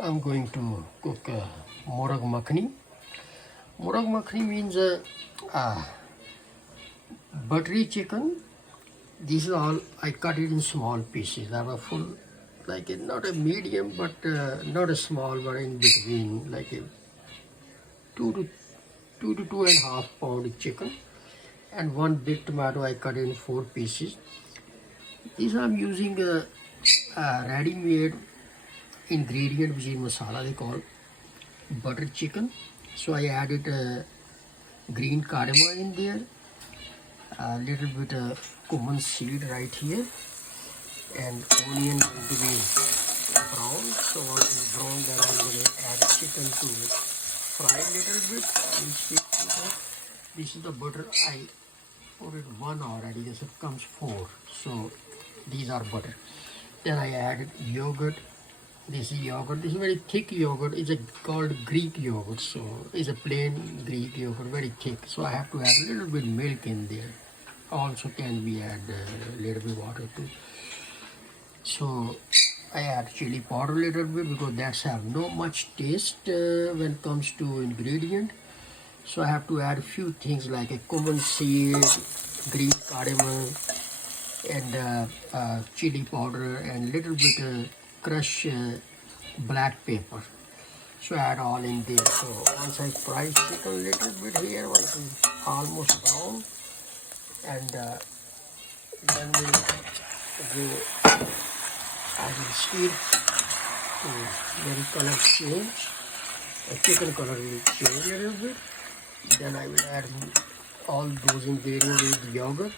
I'm going to cook Murag Makhni. Murag Makhni means buttery chicken. This is all I cut it in small pieces. I have a full, like not a medium, but not a small, but in between, like a two to 2.5 pound chicken, and one big tomato. I cut in 4 pieces. This I'm using a ready-made ingredient which is masala they call butter chicken. So I added green cardamom in there, a little bit of cumin seed right here, and onion going to be brown. So once it's brown, then I'm going to add chicken to fry a little bit. This is the butter. I put it one already. This comes 4. So these are butter. Then I added yogurt. This is yogurt. This is very thick yogurt. It's called Greek yogurt. So it's a plain Greek yogurt, very thick. So I have to add a little bit milk in there. Also can be add a little bit water too. So I add chili powder a little bit because that's have no much taste when it comes to ingredient. So I have to add a few things like a cumin seed, green cardamom, and chili powder, and little bit crushed black pepper. So add all in there. So once I fry chicken a little bit here, once it's almost brown, and then I will stir to when color change. The chicken color will change a little bit. Then I will add all those ingredients with yogurt.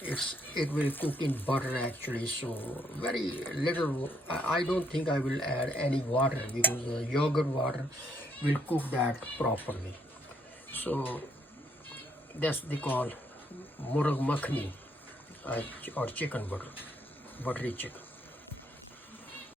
It will cook in butter actually, so very little. I don't think I will add any water because the yogurt water will cook that properly. So that's they call Murag Makhni or chicken butter, buttery chicken.